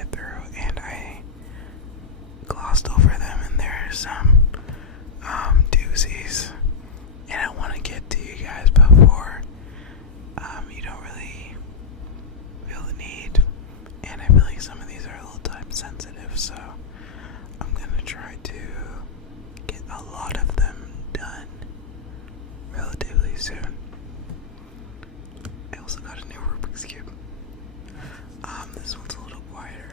get through, and I glossed over them, and there's some doozies, and I want to get to you guys before you don't really feel the need, and I feel like some of these are a little time sensitive, so I'm gonna try to get a lot of them done relatively soon. I also got a new Rubik's Cube. This one's a little quieter.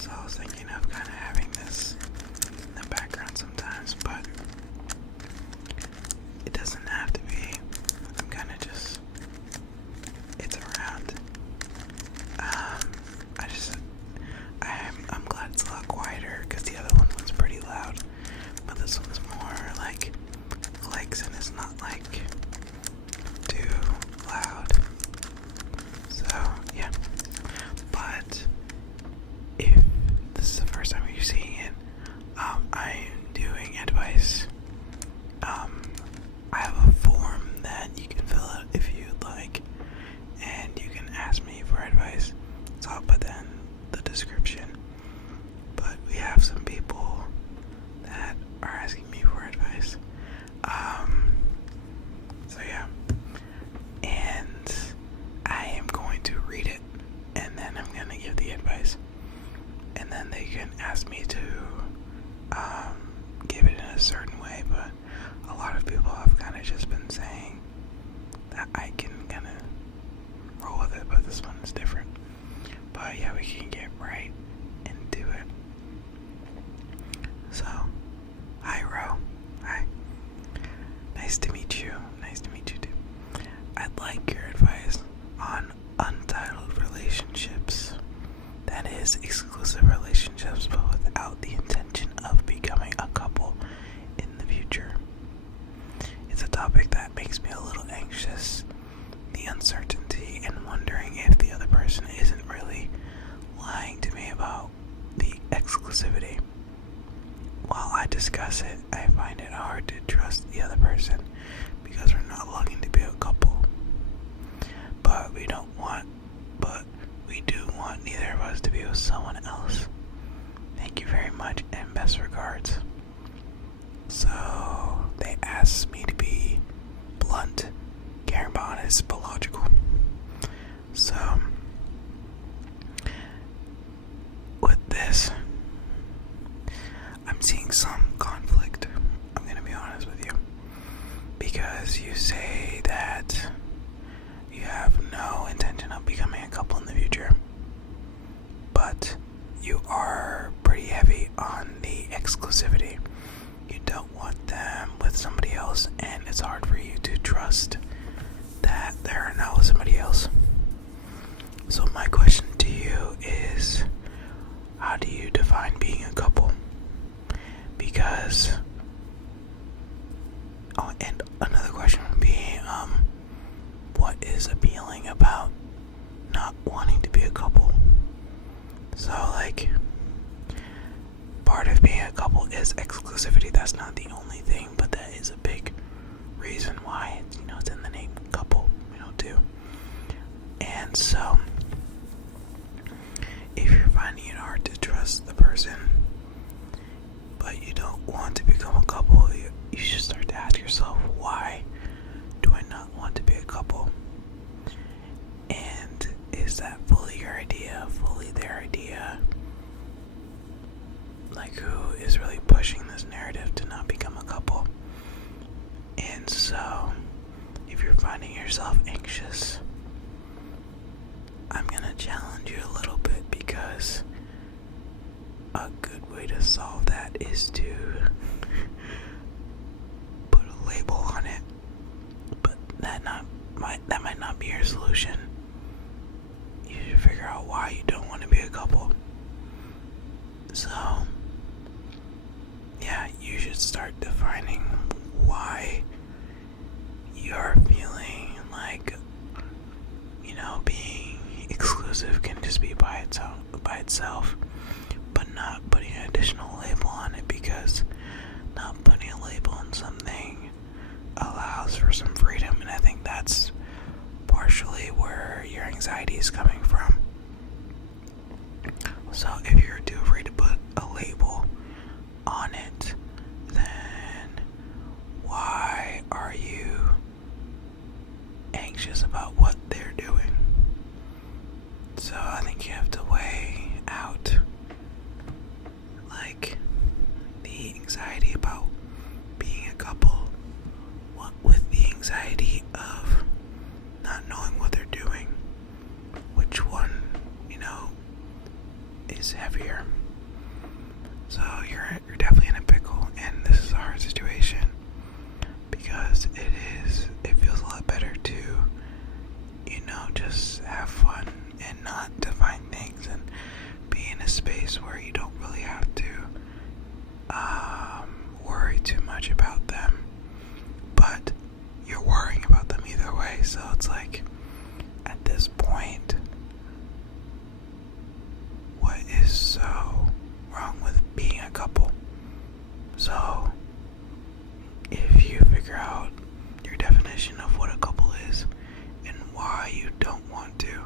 So I was thinking of kind of having this in the background sometimes, but it doesn't have to be. I'm kind of just, it's around. I'm glad it's a lot quieter because the other one was pretty loud, but this one's more like clicks and it's not like too loud. So yeah, but if this is the first time you're seeing it, I am doing advice. I have a form that you can fill out if you'd like, and you can ask me for advice. So I'll put that in the description. But we have some people that are asking me for advice. So yeah. And I am going to read it, and then I'm going to give the advice. And then they can ask me to give it in a certain way, but a lot of people have kind of just been saying that I can kind of roll with it, but this one is different. But yeah, we can get right into it. So, hi Ro. Hi. Nice to meet you. Nice to meet you too. I'd like your advice on untitled relationships. That is, exclusive relationships, but without the intention of becoming a couple in the future. It's a topic that makes me a little anxious. The uncertainty and wondering if the other person isn't really lying to me about the exclusivity. While I discuss it, I find it hard to trust the other person because we're not looking to be a couple. But we do want neither of us to be with someone else. Thank you very much and best regards. So they asked me to be blunt, caring but honest, but logical. So with this, I'm seeing some conflict. I'm gonna be honest with you, because you say that you have no intention of becoming a couple in the future, but you are pretty heavy on the exclusivity. You don't want them with somebody else, and it's hard for you to trust that they're not with somebody else. So my question to you is, how do you define being a couple? Because, and another question would be, what is appealing about not wanting to be a couple? So, like, part of being a couple is exclusivity. That's not the only thing, but that is a big reason why it's in the name, couple, too. And so, if you're finding it hard to trust the person, but you don't want to become a couple, you should start to ask yourself, why do I not want to be a couple? And is that fully your idea, fully their idea? Like, who is really pushing this narrative to not become a couple? And so, if you're finding yourself anxious, I'm gonna challenge you a little bit, because a good way to solve that is to put a label on it, but that might not be your solution. You should figure out why you don't want to be a couple. So, yeah, you should start defining why you're feeling like, being exclusive can just be by itself, but not putting an additional label on it, because not putting a label on something allows for some freedom, and I think that's partially where your anxiety is coming from. So if you're too afraid to put a label on it, then why are you anxious about what they're doing? So I think you have to weigh out like the anxiety about being a couple with the anxiety of not knowing what they're doing. Which one, is heavier? So you're definitely in a pickle, and this is a hard situation because it feels a lot better to, just have fun and not define things and be in a space where you don't really have to worry too much about them. But you're worrying about them either way, so it's like, at this point, what is so wrong with being a couple? So if you figure out your definition of what a couple is and why you don't want to,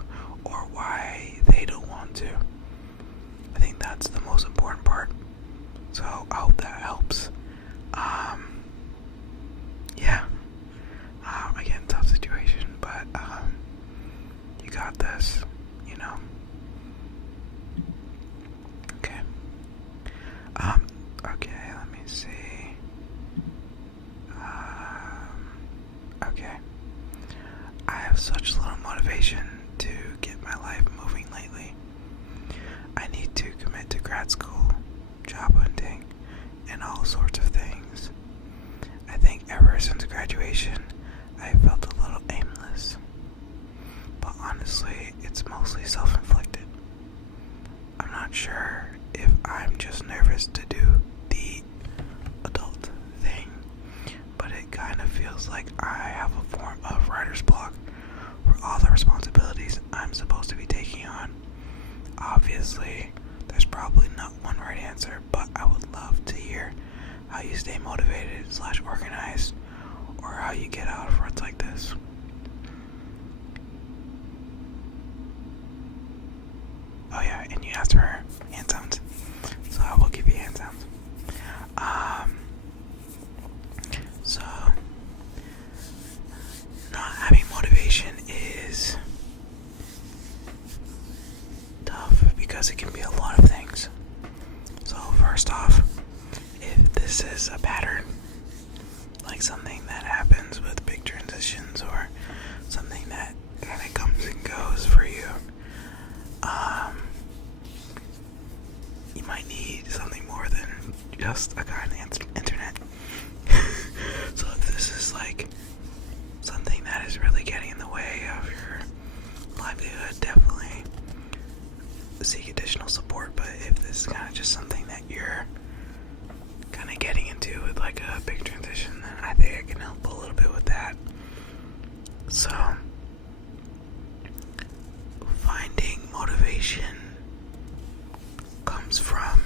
or why they don't want to, I think that's the most important part. So I hope that helps. Yeah. Again, tough situation, but you got this, Okay. Okay, let me see. Okay. I have such little motivation to get my life moving lately. I need to commit to grad school, job hunting, and all sorts of things. I think ever since graduation, I felt a little aimless. But honestly, it's mostly self-inflicted. I'm not sure if I'm just nervous to do the adult thing, but it kind of feels like I have a form of writer's block for all the responsibilities I'm supposed to be taking on. Obviously, there's probably not one right answer, but I would love to hear how you stay motivated / organized, or how you get out of ruts like this. Oh yeah, and you asked for hand sounds, so I will give you hand sounds. So not having motivation is tough because it can be a lot of things. So first off, if this is a pattern, like something that happens with big transitions or something that kind of comes and goes for you, you might need something more than just a guy on the internet. So if this is like something that is really getting in the way of your livelihood, definitely seek additional support. But if this is kind of just something that you're kind of getting into with like a big transition, then I think I can help a little bit with that. So finding motivation comes from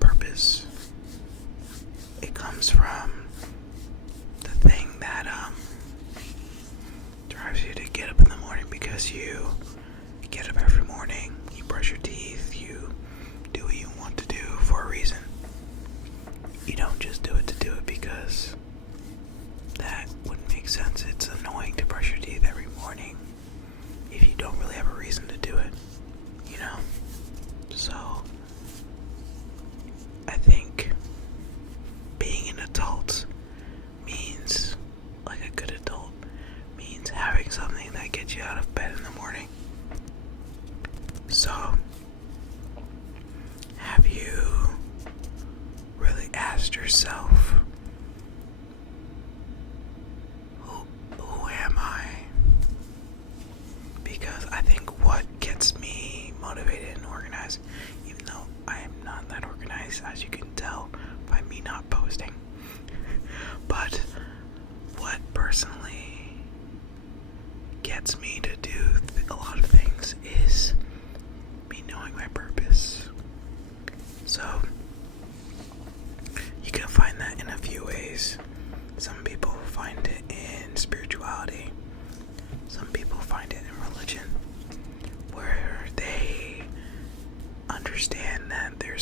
purpose. It comes from the thing that drives you to get up in the morning, because you get up every morning, you brush your teeth, you do what you want to do for a reason. You don't just do it to do it, because that wouldn't make sense. It's annoying to brush your teeth every morning if you don't really have a reason to do it, So I think being an adult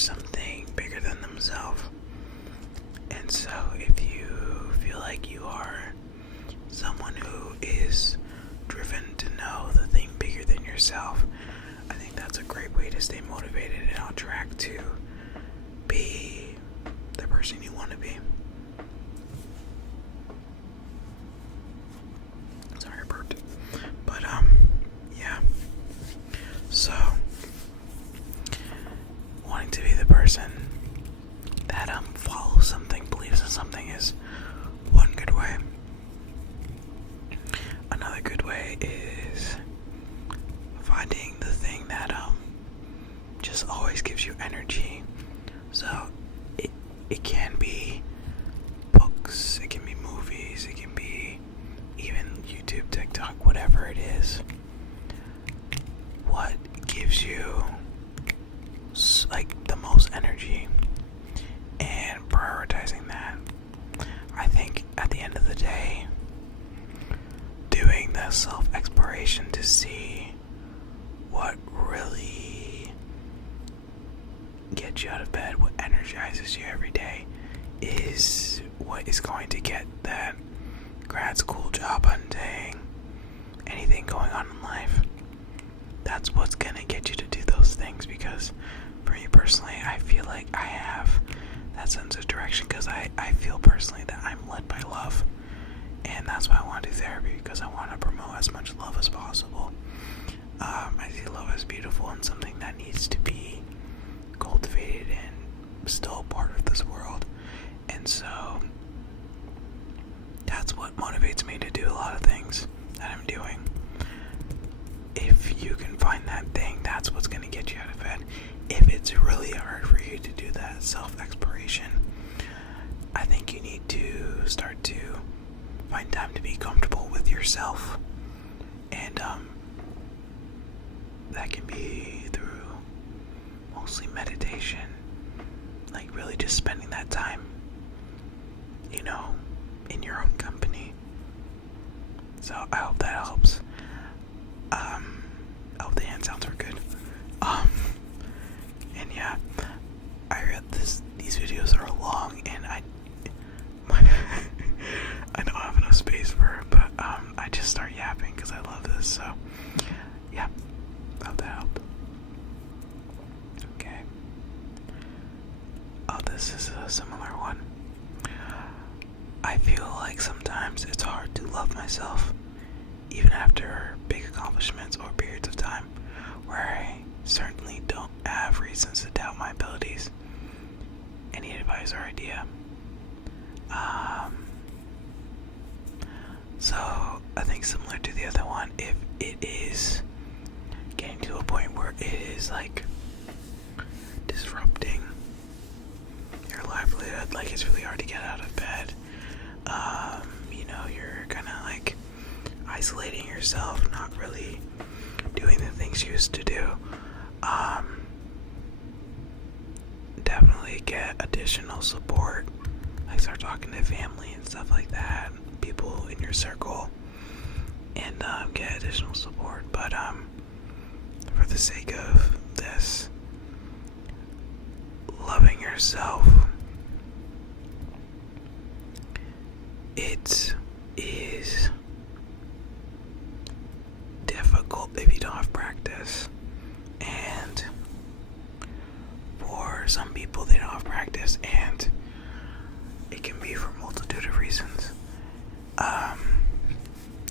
something bigger than themselves. And so if you feel like you are someone who is driven to know the thing bigger than yourself, I think that's a great way to stay motivated and on track to be the person you want to be. Sorry, I burped. But, yeah. So, wanting to be the person that, follows something, believes in something is one good way. Another good way is finding the thing that, just always gives you energy. So, it can be books, it can be movies, it can be even YouTube, TikTok, whatever it is. What gives you like the most energy, and prioritizing that. I think at the end of the day, doing the self-exploration to see what really gets you out of bed, what energizes you every day, is what is going to get that grad school job hunting, anything going on in life. That's what's gonna get you to do those things, because for me personally, I feel like I have that sense of direction because I feel personally that I'm led by love, and that's why I want to do therapy, because I want to promote as much love as possible. I see love as beautiful and something that needs to be cultivated and still a part of this world, and so that's what motivates me to do a lot of things that I'm doing. If you can find that thing, that's what's going to get you out of bed. If it's really hard for you to do that self-exploration, I think you need to start to find time to be comfortable with yourself. And that can be through mostly meditation, like really just spending that time, in your own company. So I hope that helps. I hope the hand sounds are good. And yeah, I read these videos are long, and I don't have enough space for it, but I just start yapping because I love this. So yeah, hope that helped. Okay. Oh, this is a similar one. I feel like sometimes it's hard to love myself, even after big accomplishments or periods of time where I certainly don't have reasons to doubt my abilities. Any advice or idea? So I think similar to the other one, if it is getting to a point where it is like disrupting your livelihood, like it's really hard to get out of bed, you're kind of like isolating yourself, not really doing the things you used to do, definitely get additional support, like start talking to family and stuff like that, people in your circle, and get additional support. But for the sake of this, loving yourself, it is difficult if you don't have practice, and for some people they don't have practice, and it can be for a multitude of reasons.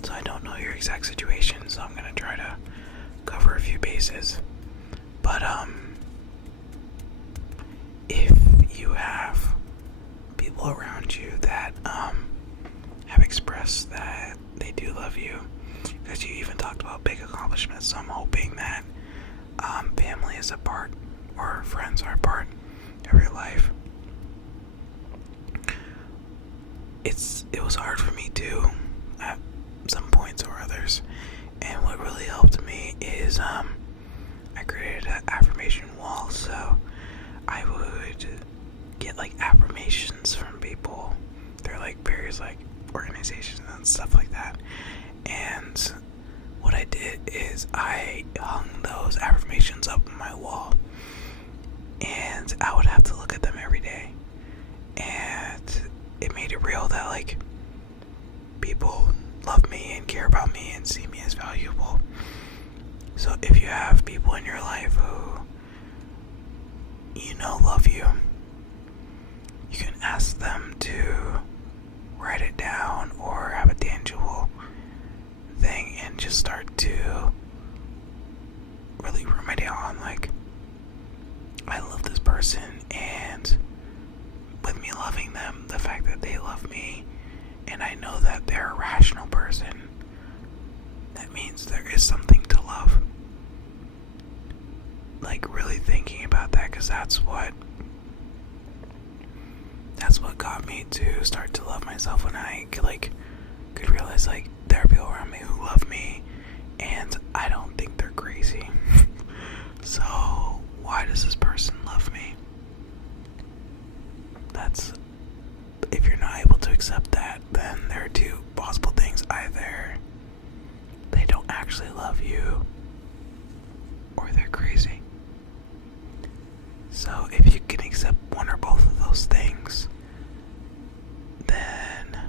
So I don't know your exact situation, so I'm gonna try to cover a few bases. But if you have people around you that have expressed that they do love you, because you even talked about big accomplishments, so I'm hoping that family is a part, or friends are a part of your life. It was hard for me too, at some points or others, and what really helped me is I created an affirmation wall, so I would get like affirmations from people. They're like various like organizations and stuff like that, and what I did is I hung those affirmations up on my wall, and real that like people love me and care about me and see me as valuable. So if you have people in your life who love you, you can ask them to write it down or have a tangible thing and just start to really ruminate on like, I love this person, and with me loving them, the fact that they love me, and I know that they're a rational person, that means there is something to love. Like really thinking about that, because that's what got me to start to love myself, when I could realize like there are people around me who love me and I don't think they're crazy. So why does this person love me? If you're not able to accept that, then there are two possible things. Either they don't actually love you, or they're crazy. So if you can accept one or both of those things, then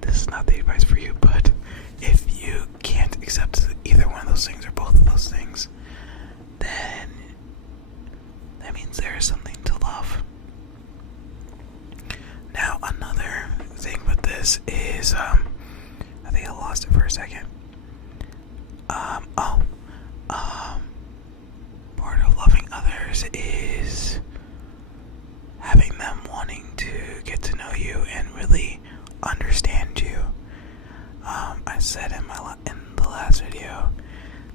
this is not the advice for you. But if you can't accept either one of those things or both of those things, then that means there is something to love. Now, another thing with this is, I think I lost it for a second. Part of loving others is having them wanting to get to know you and really understand you. I said in the last video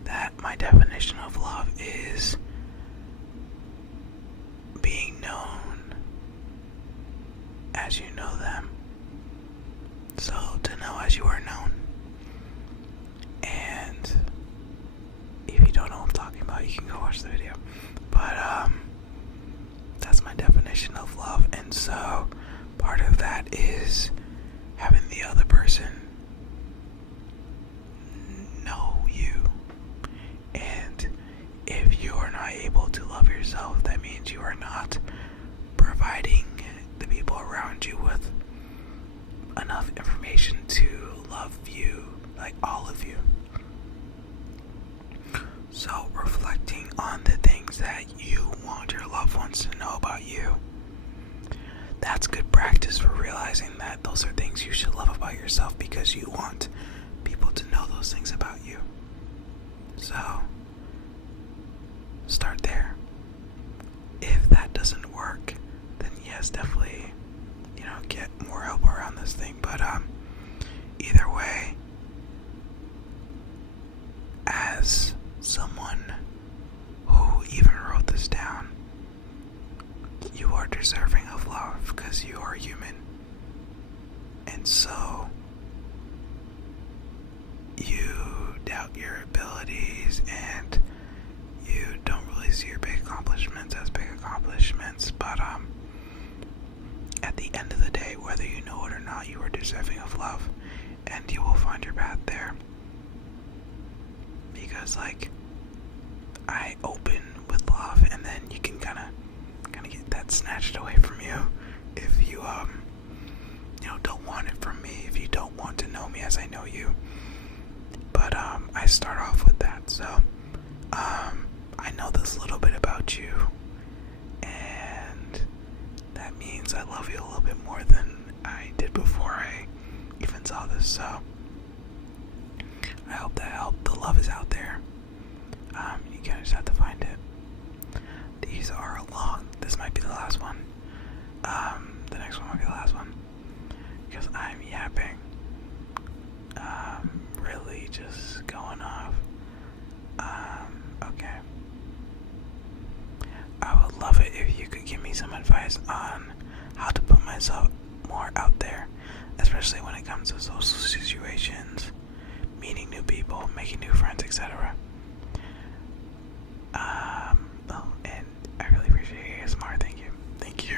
that my definition of love is being known as you know them. So to know as you are known. And if you don't know what I'm talking about, you can go watch the video. But that's my definition of love. And so part of that is having the other person know you. And if you are not able to love yourself, that means you are not providing the people around you with enough information to love you, like all of you. So reflecting on the things that you want your loved ones to know about you, that's good practice for realizing that those are things you should love about yourself, because you want people to know those things about you. So start there. If that doesn't work, then yes, definitely, get more help around this thing. But either way, as someone who even wrote this down, you are deserving of love because you are human. And so you doubt your abilities and you don't really see your big accomplishments as big accomplishments, but at the end of the day, whether you know it or not, you are deserving of love, and you will find your path there. Because I open with love, and then you can kind of get that snatched away from you if you don't want it from me, if you don't want to know me as I know you. But I start off with that. So I know this little bit about you, and that means I love you a little bit more than I did before I even saw this. So I hope that helped. The love is out there. You kind of just have to find it. These are long. This might be the last one. The next one might be the last one, because I'm yapping. Really just going off. Okay. I would love it if you could give me some advice on how to put myself more out there, especially when it comes to social situations, meeting new people, making new friends, etc. And I really appreciate ASMR. Thank you.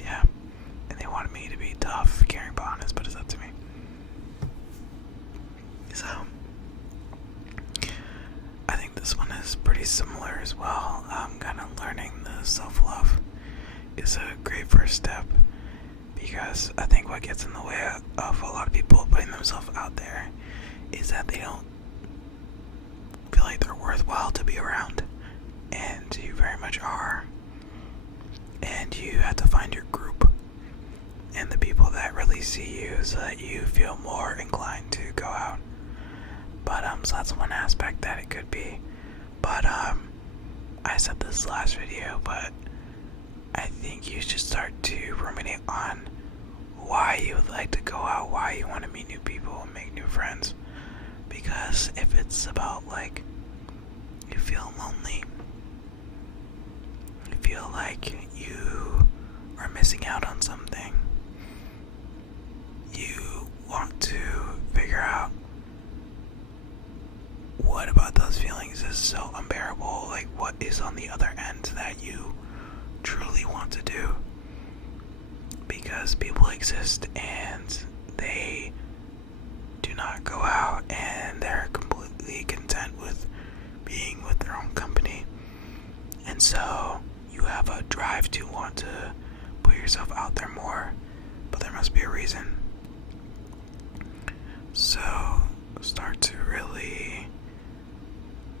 Yeah. And they wanted me to be tough, caring, but honest, but it's up to me. So I think this one is pretty similar as well. Kind of learning the self-love is a great first step. because I think what gets in the way of a lot of people putting themselves out there is that they don't feel like they're worthwhile to be around, and you very much are. And you have to find your group and the people that really see you so that you feel more inclined to go out. But so that's one aspect that it could be. But I said this last video, but I think you should start to ruminate on why you would like to go out, why you want to meet new people and make new friends. Because if it's about like you feel lonely, you feel like you are missing out on something, you want to figure out what about those feelings is so unbearable, like what is on the other end that you truly want to do. Because people exist and they do not go out and they're completely content with being with their own company. And so you have a drive to want to put yourself out there more, but there must be a reason. So start to really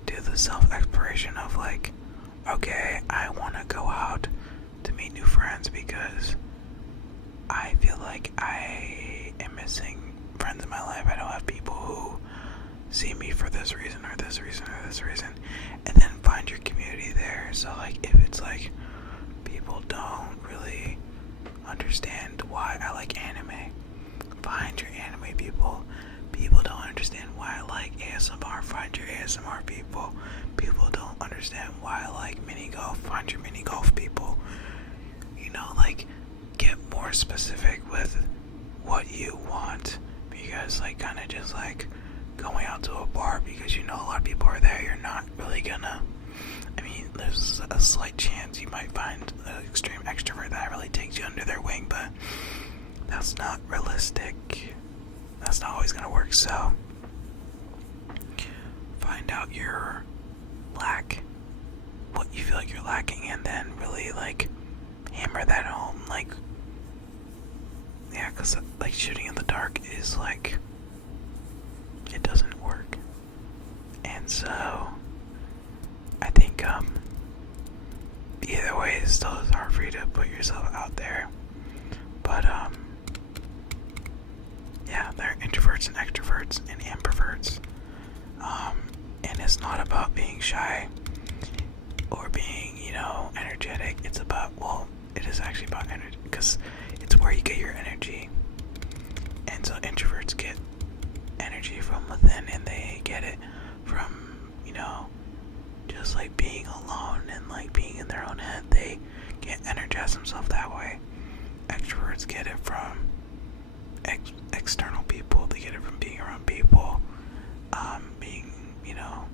do the self-exploration of like, okay, I want to go out to meet new friends because I feel like I am missing friends in my life. I don't have people who see me for this reason or this reason or this reason. And then find your community there. So like if it's like people don't really understand why I like anime, find your anime people. People don't understand why I like ASMR, find your ASMR people. People don't understand why I like mini golf, find your mini golf people. You know, like get more specific with what you want, because like kind of just like going out to a bar because you know a lot of people are there, you're not really gonna, I mean there's a slight chance you might find an extreme extrovert that really takes you under their wing, but that's not realistic. That's not always gonna work. So find out your lack, what you feel like you're lacking, and then really like hammer that home. Like, yeah, because like shooting in the dark is like, it doesn't work. And so I think either way, it still is hard for you to put yourself out there. But yeah, there are introverts and extroverts and ambiverts. And it's not about being shy or being, you know, energetic. It's about, well, it is actually about energy because it's where you get your energy. And so introverts get energy from within, and they get it from, you know, just like being alone and like being in their own head. They can't energize themselves that way. Extroverts get it from external people. They get it from being around people, being, you know,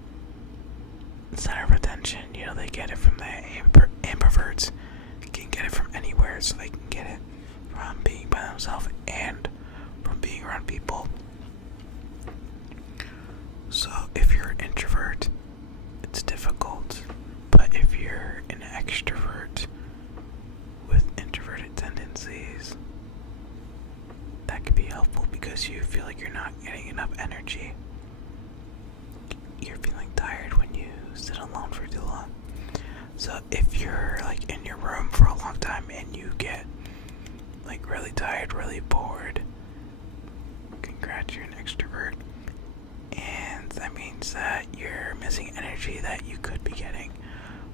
the center of attention. You know, they get it from the ambiverts. They can get it from anywhere, so they can get it from being by themselves and from being around people. So if you're an introvert, it's difficult. But if you're an extrovert with introverted tendencies, that could be helpful because you feel like you're not getting enough energy. You're feeling tired when you sit alone for too long. So if you're like in your room for a long time and you get like really tired, really bored, congrats, you're an extrovert. And that means that you're missing energy that you could be getting,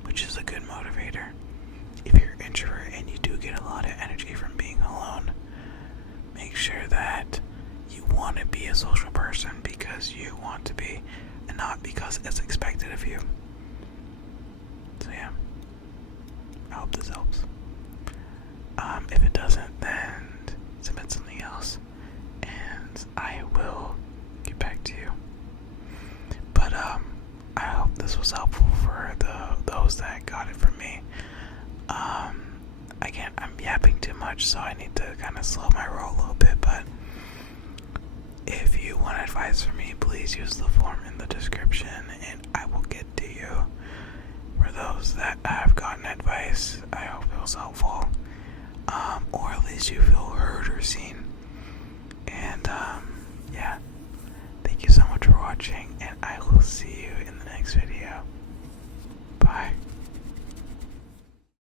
which is a good motivator. If you're an introvert and you do get a lot of energy from being alone, make sure that you want to be a social person because you want to be, and not because it's expected of you. So yeah, I hope this helps. If it doesn't, then submit something else, and I will get back to you. But I hope this was helpful for those that got it from me. Again, I'm yapping too much, so I need to kind of slow my roll a little bit, but if you want advice from me, please use the form in the description and I will get to you. For those that have gotten advice, I hope it was helpful, or at least you feel heard. seen. And yeah, thank you so much for watching, and I will see you